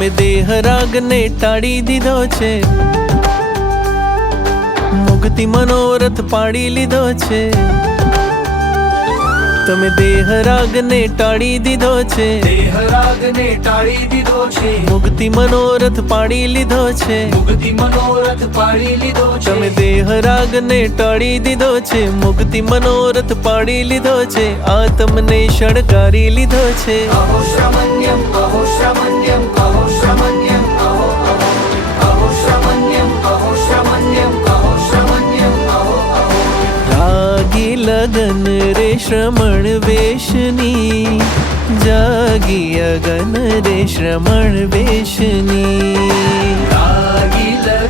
તમે દેહ રાગને ટાળી દીધો છે, મુક્તિ મનોરથ પાડી લીધો છે. તમે દેહ રાગને ટાળી દીધો છે, દેહ રાગને ટાળી દીધો છે, મુક્તિ મનોરથ પાડી લીધો છે. મુક્તિ મનોરથ પાડી લીધો છે. તમે દેહ રાગને ટાળી દીધો છે, મુક્તિ મનોરથ પાડી લીધો છે. આત્મને શણગારી લીધો છે. અહો શ્રમણ્યમ, અહો શ્રમણ્યમ, અહો શ્રમણ્યમ, અહો અહો અહો શ્રમણ્યમ, અહો શ્રમણ્યમ, અહો શ્રમણ્યમ, અહો અહો. રાગી લગન રે શ્રમણ વેશની, જાગી અગન રે શ્રમણ વેશની. રાગી લગન